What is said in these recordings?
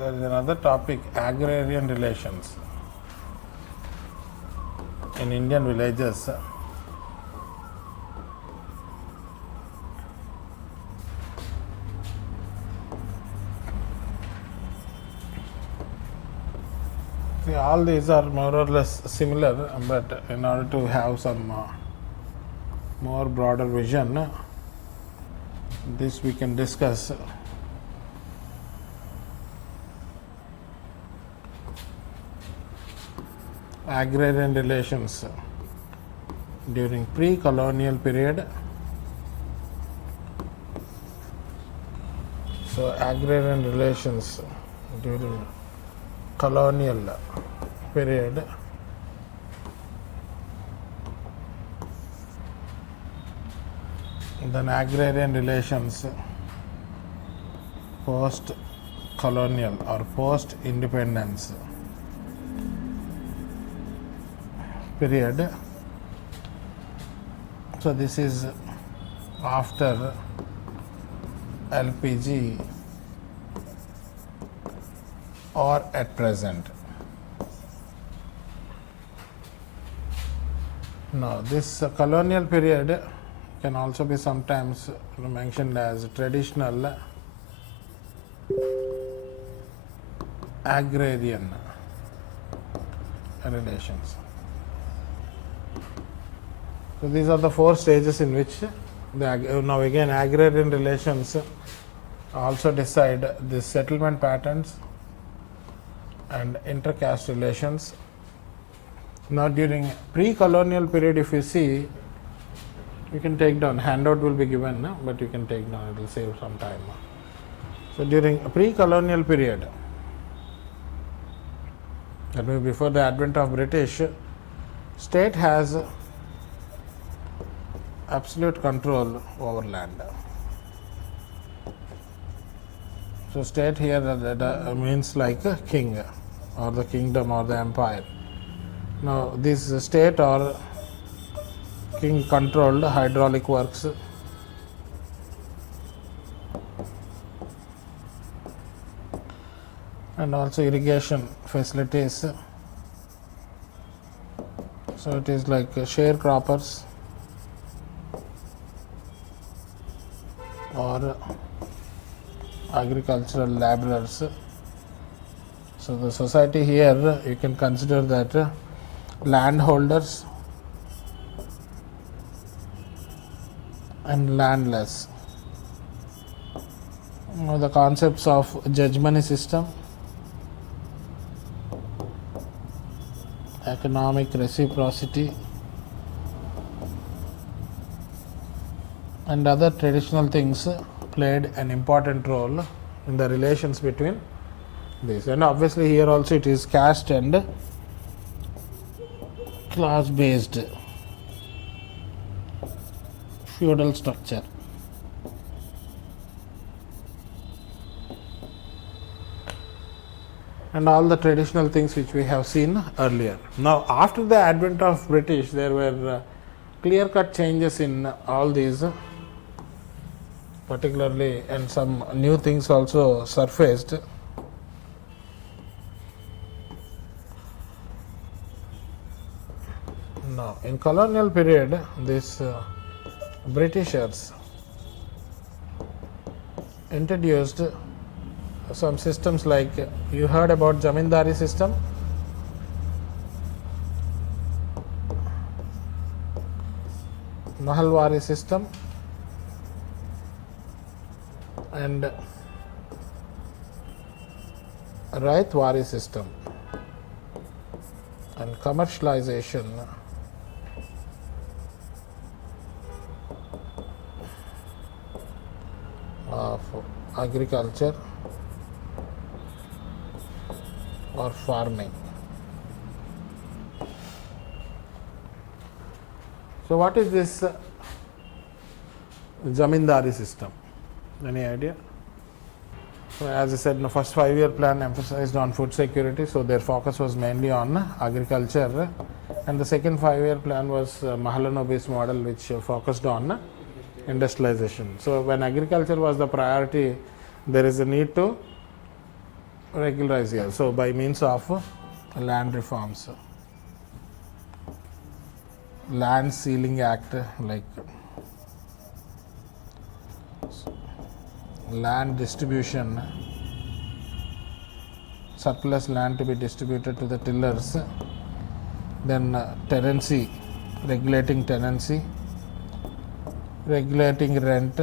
there is another topic, agrarian relations in Indian villages. See, all these are more or less similar, but in order to have some more broader vision, this we can discuss. Agrarian relations during pre-colonial period. So agrarian relations during colonial period, then agrarian relations post-colonial or post-independence period. So this is after LPG or at present. Now this colonial period can also be sometimes mentioned as traditional agrarian relations. So these are the four stages in which now again agrarian relations also decide the settlement patterns and inter-caste relations. Now during pre-colonial period, if you see, you can take down, handout will be given, but you can take down, it will save some time. So during pre-colonial period, that means before the advent of British, state has absolute control over land. So state here means like a king or the kingdom or the empire. Now this state or king controlled hydraulic works, and also irrigation facilities. So it is like sharecroppers or agricultural laborers. So the society here, you can consider that landholders and landless. Now the concepts of judgment system, economic reciprocity, and other traditional things played an important role in the relations between these. And obviously here also it is caste and class based feudal structure. And all the traditional things which we have seen earlier. Now after the advent of British, there were clear-cut changes in all these, particularly, and some new things also surfaced. Now in colonial period, these Britishers introduced some systems like, you heard about Zamindari system, Mahalwari system, and Raitwari system, and commercialization of agriculture or farming. So what is this Zamindari system? Any idea? So as I said, in the first 5-year plan emphasized on food security, so their focus was mainly on agriculture, and the second 5-year plan was Mahalanobis model, which focused on industrialization. So when agriculture was the priority, there is a need to Regularize, yeah. So by means of land reforms, Land Sealing Act, like land distribution, surplus land to be distributed to the tillers, then tenancy, regulating tenancy, regulating rent,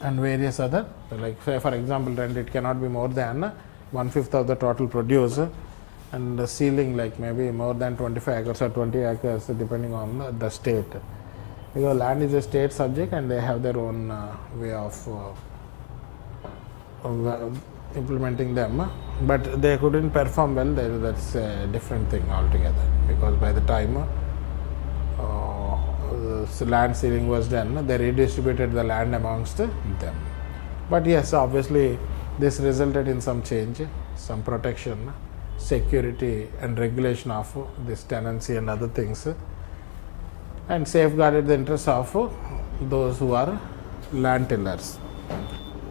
and various other, like say for example rent, it cannot be more than 1/5 of the total produce, and the ceiling like maybe more than 25 acres or 20 acres depending on the state, because land is a state subject and they have their own way of implementing them, but they couldn't perform well. That's a different thing altogether, because by the time land sealing was done, they redistributed the land amongst them. But yes, obviously this resulted in some change, some protection, security and regulation of this tenancy and other things, and safeguarded the interests of those who are land tillers.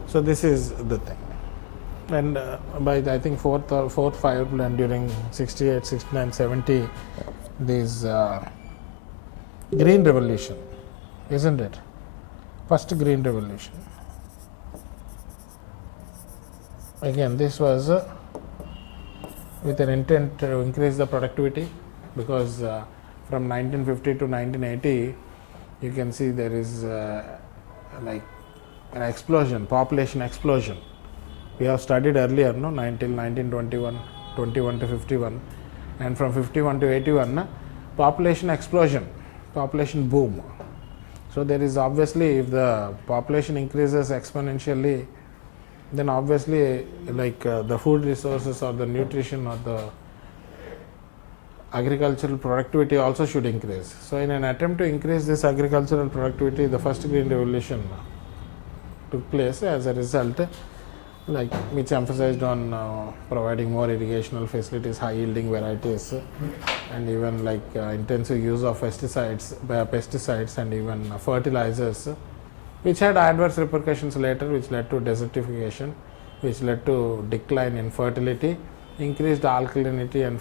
So this is the thing. And by I think fourth fire plan during 68, 69, 70, these green revolution, isn't it? First green revolution. Again, this was with an intent to increase the productivity, because from 1950 to 1980, you can see there is like an explosion, population explosion. We have studied earlier, no, until 1921, 21 to 51, and from 51 to 81, population explosion, population boom. So there is obviously, if the population increases exponentially, then obviously like the food resources or the nutrition or the agricultural productivity also should increase. So in an attempt to increase this agricultural productivity, the first green revolution took place. As a result, like which emphasized on providing more irrigational facilities, high yielding varieties, and even like intensive use of pesticides and even fertilizers, which had adverse repercussions later, which led to desertification, which led to decline in fertility, increased alkalinity, and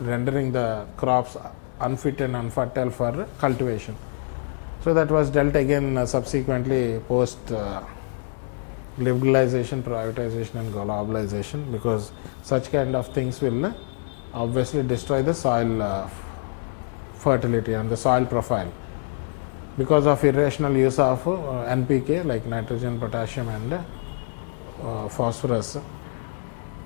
rendering the crops unfit and unfertile for cultivation. So that was dealt again subsequently post liberalization, privatization and globalization, because such kind of things will obviously destroy the soil fertility and the soil profile, because of irrational use of NPK like nitrogen, potassium and phosphorus,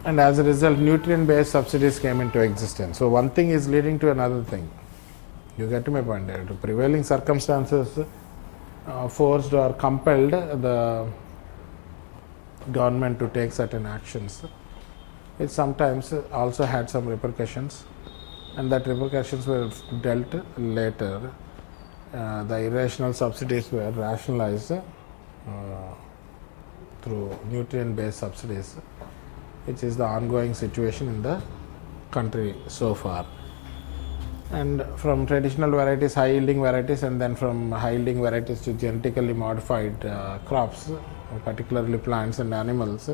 and as a result nutrient based subsidies came into existence. So one thing is leading to another thing. You get to my point there. The prevailing circumstances forced or compelled the government to take certain actions. It sometimes also had some repercussions, and that repercussions were dealt later. The irrational subsidies were rationalized through nutrient based subsidies, which is the ongoing situation in the country so far. And from traditional varieties, high yielding varieties, and then from high yielding varieties to genetically modified crops, particularly plants and animals,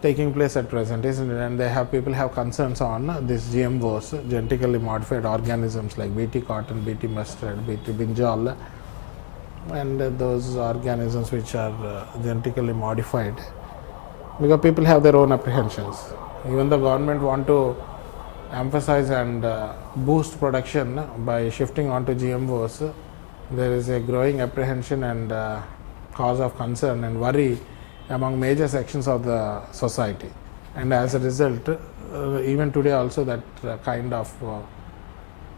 taking place at present, isn't it? And people have concerns on these GMOs, genetically modified organisms like BT cotton, BT mustard, BT brinjal, and those organisms which are genetically modified, because people have their own apprehensions. Even the government want to emphasize and boost production by shifting onto GMOs. There is a growing apprehension and cause of concern and worry among major sections of the society, and as a result even today also that kind of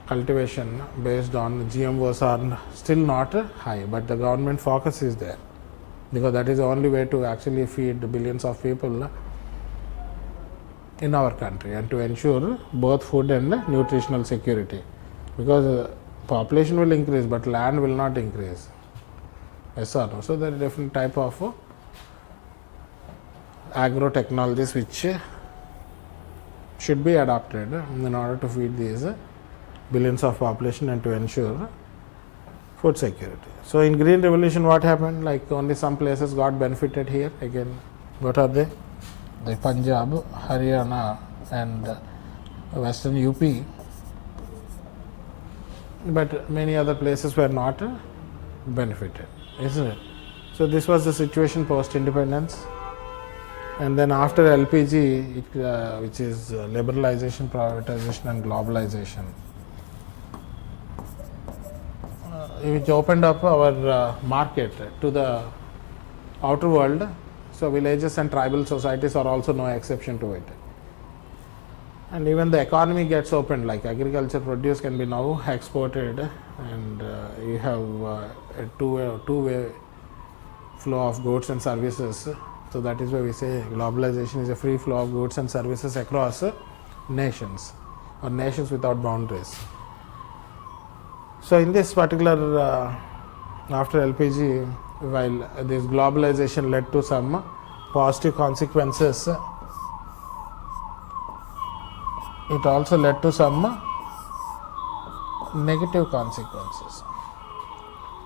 cultivation based on GMOs are still not high, but the government focus is there, because that is the only way to actually feed billions of people in our country and to ensure both food and nutritional security, because population will increase but land will not increase. Yes or no? So there are different type of agro technologies which should be adopted in order to feed these billions of population and to ensure food security. So in green revolution what happened? Like only some places got benefited here. Again What are they? The Punjab, Haryana and Western UP, but many other places were not benefited, isn't it? So this was the situation post independence, and then after LPG, which is liberalization, privatization and globalization, which opened up our market to the outer world. So villages and tribal societies are also no exception to it. And even the economy gets opened, like agriculture produce can be now exported, and you have a two-way flow of goods and services. So that is why we say globalization is a free flow of goods and services across nations, or nations without boundaries. So in this particular, after LPG, while this globalization led to some positive consequences, it also led to some negative consequences.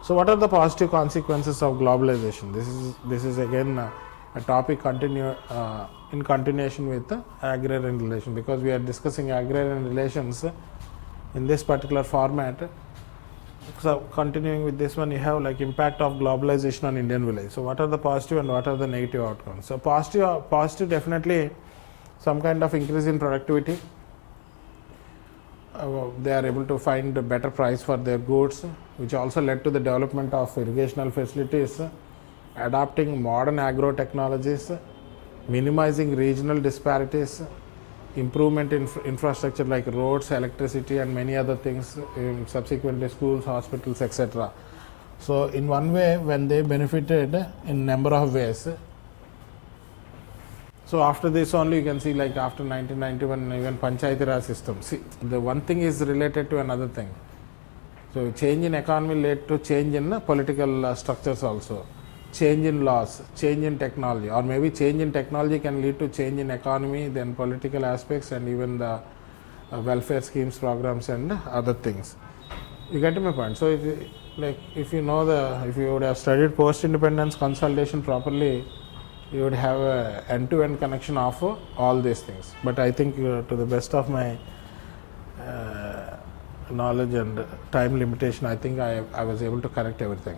So what are the positive consequences of globalization? This is again a topic in continuation with the agrarian relation, because we are discussing agrarian relations in this particular format. So continuing with this one, you have like impact of globalization on Indian village. So what are the positive and what are the negative outcomes? So positive definitely some kind of increase in productivity. They are able to find a better price for their goods, which also led to the development of irrigational facilities, adopting modern agro technologies, minimizing regional disparities, improvement in infrastructure like roads, electricity and many other things, subsequently schools, hospitals, etc. So in one way, when they benefited in number of ways. So after this only you can see, like after 1991, even Panchayati Raj system. See, the one thing is related to another thing. So change in economy led to change in political structures also. Change in laws, change in technology, or maybe change in technology can lead to change in economy, then political aspects and even the welfare schemes, programs and other things. You get my point? So like if you would have studied post-independence consolidation properly, you would have a end-to-end connection of all these things. But I think to the best of my knowledge and time limitation, I think I was able to correct everything.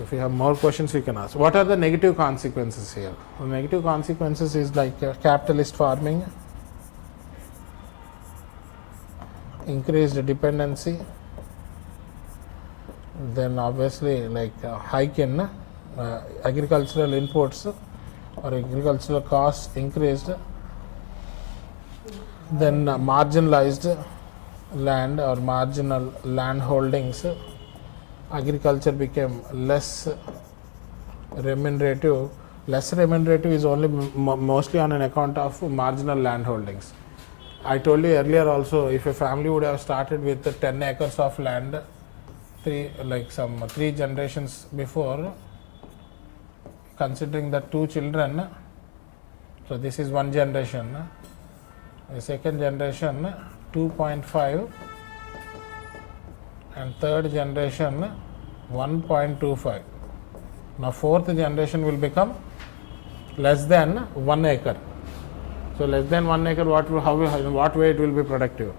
If you have more questions, we can ask. What are the negative consequences here? The negative consequences is like capitalist farming, increased dependency, then obviously like hike in agricultural inputs or agricultural costs increased, then marginalized land or marginal land holdings, agriculture became less remunerative. Less remunerative is only mostly on an account of marginal land holdings. I told you earlier also, if a family would have started with 10 acres of land, three generations before, considering the two children, so this is one generation, the second generation 2.5 and third generation 1.25. Now fourth generation will become less than 1 acre. So less than 1 acre, in what way it will be productive?